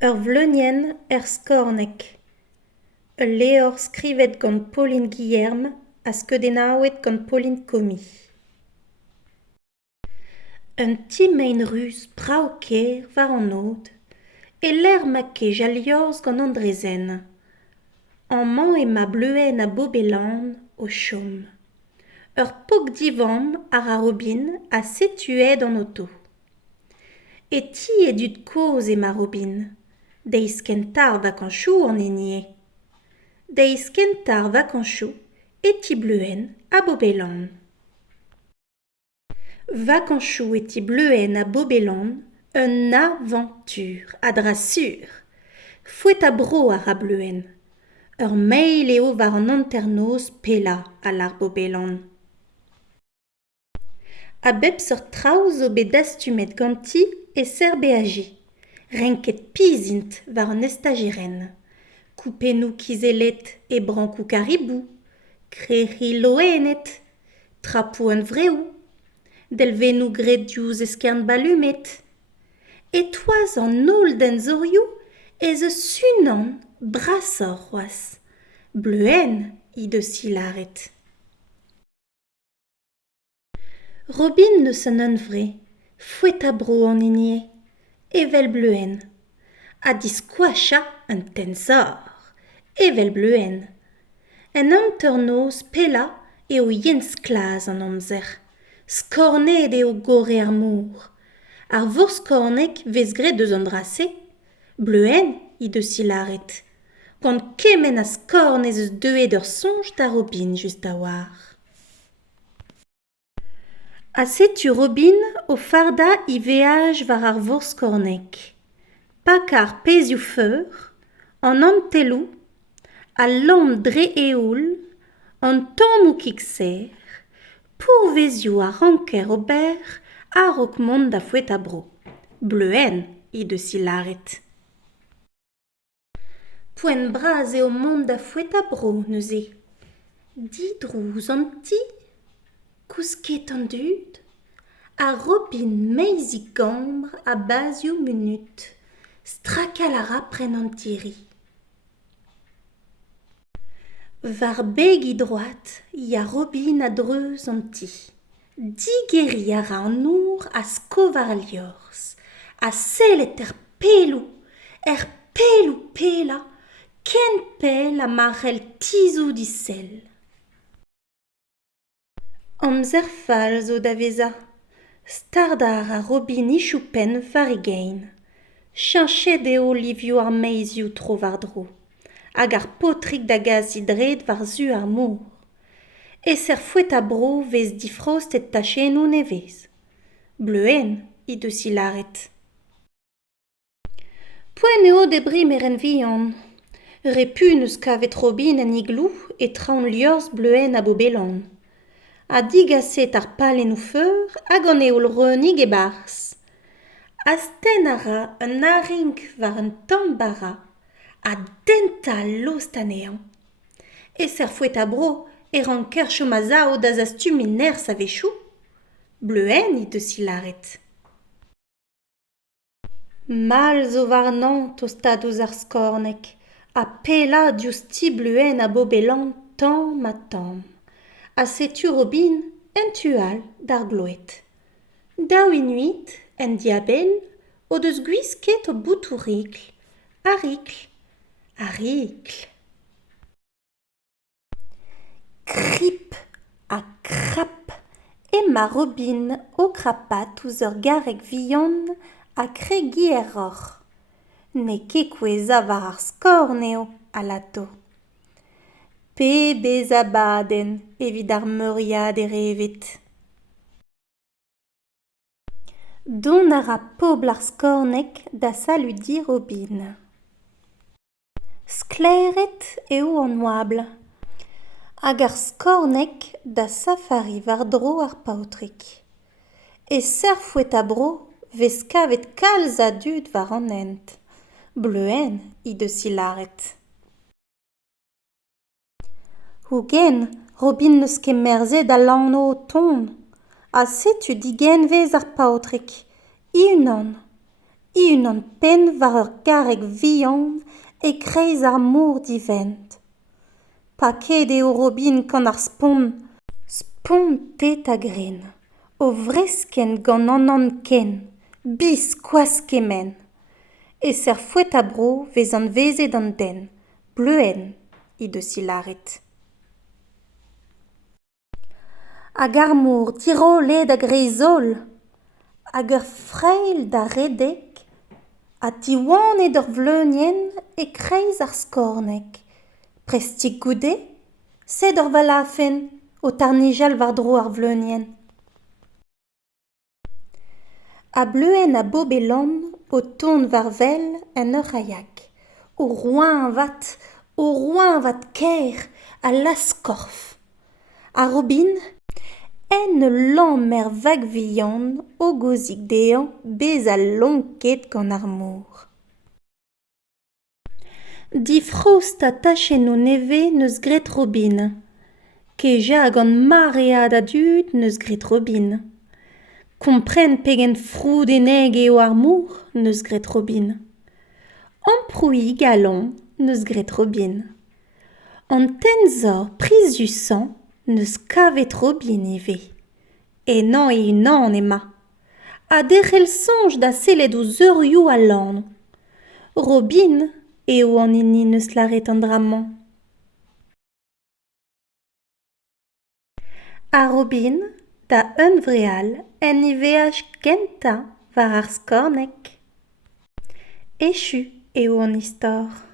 Vleunien skornek. Leor skrivet gant Pauline Guillerme a skeudennaouet gant Pauline Comy. Un timein rus brav-kêr war an od, e l'er ma ket jaliorzh gant Andrezen. An mañ e ma bleuenn a bobelan o chom. Ur pok divan ar a Robin a setuet an auto. E ti e dud koz e ma Robin, deiz kentar vakañchoù an enie. Deiz kentar vakañchoù e ti bleuenn a bobelan. Vakañchoù e ti bleuenn a bobelan, un aventur, a dra sur. Fouet a bro ar a bleuenn. Ur meil eo war an anternoz pella a l'ar bobelan. A bep seurt traoù zo bet dastumet ganti e serbeaji. Renket pizint war an estagiren. Koupenou kizelet e brankou karibou. Kreri loenet. Trapou an vreou. Delvenou gredioù eskern balumet. E toaz an ol den zorioù ez eus sunan brasor c'hoaz. Bleuenn i deus hilaret. Robin neus an unvre, fouet a bro an enie, evel bleuenn. A diskoacha un tensor, evel bleuenn. En anternoz pella eo yens klaz an amzer. Skornet eo gore ar mour. Ar vor skornek vez graet deus an drase. Bleuenn i deus hilaret. Gant kemen a skornez eus deuet ur sonj da Robin just a war. A setu Robin o farda I veaj war ar vor skornek. Pakar pezioù feur, an antelou, a lamp dre eoul, an tammou kikser, pourvezioù a ranker ober a rok mont da fouet a bro. Bleuenn I deus hilaret. Poent bras eo mont da fouet a bro, neuze. Didrouz an ti, kousket an dud, a Robin meizi gambr a bazioù munut, strakal a rapren an tiri. Var begi droat, ya Robin a dreuz an ti. Digeri a ra an nour a skovar liorz, a sellet pelou pella, ken pel a marc'hel tizou di sel. Amzer fall zo da veza, stardar a Robin ichoupen varigein. Chanchet eo livioù ar meizioù tro war dro, hag ar potrik da gazi dred war zu ar mour. E ser fouet a bro vez difrostet tachennoù nevez. Bleuenn I deus hilaret. Poent eo debri meren vihan. Repu neus kavet Robin en iglou e traoù liorz bleuenn a bobelan. A digaset ar palennoù feur hag an eol reunig e barzh. Astenn a ra un arink war un tamm-bara a dental lost anezhañ. E ser fouet a bro e ranker chom a zao da zastu min ner savechou. Bleuenn I deus hilaret. Mal zo warnant o stadoù ar skornek, a pella diouz ti bleuenn a bobelan tamm a tamm. A setu Robin en tual d'ar gloet. Daou inuit, en diabel, o deus gwisket o boutou rikl, a rikl. Krip a krap, e ma Robin o krapat ouz ur garreg vihan a kregier roc'h. Ne ket koueza war ar skorneo a lato. Pe bez abadenn evit ar meuriad e revet. Dont a ra pobl ar skornek da saludi Robin. Sklêret eo an oabl, hag ar skornek da safari war dro ar paotrig. E ser fouet a bro vez kavet kalz a dud war an hent. Bleuenn I deus hilaret. Hougen, Robin neus ket merzet a lanno o ton. A setu digenvez ar paotrig. I unan une antenne var ur garreg vihan e kreiz ar mor divent. Pa ket eo Robin gant ar spon tet a gren, o vresken gant an ken, bis koaz kemen. E ser fouet a bro vez an vezet an den, bleuenn, i deus ilaret. Hag ar mor tirolet a greizol, hag ur freil da redek, a tiwanet ur vleunien e kreiz ar skornek. Prestik goude, sed ur valafen o tarnijal war dro ar vleunien. A bleuenn a bobelan o tont war vel en ur rayak. O roañ vat ker a laskorf. A Robin, en lam er vag vihan o gozik dezhañ bez a lonket gant ar mor. Difrost a tachenn o neve neus gret Robin. Keja gant maread a dud neus gret Robin. Kompren pegen froudeneg eo ar mor neus gret Robin. Amproui galon neus gret Robin. An tenzor prizusan neus kavet Robin ivez. Ennañ e unan ema. A derc'hel sonj da sellet o zeurioù a lan. Robin eo an hini neus lâret an dra-mañ. A Robin, da unvreal en he veaj kentañ war ar skornek. Echu eo an istor.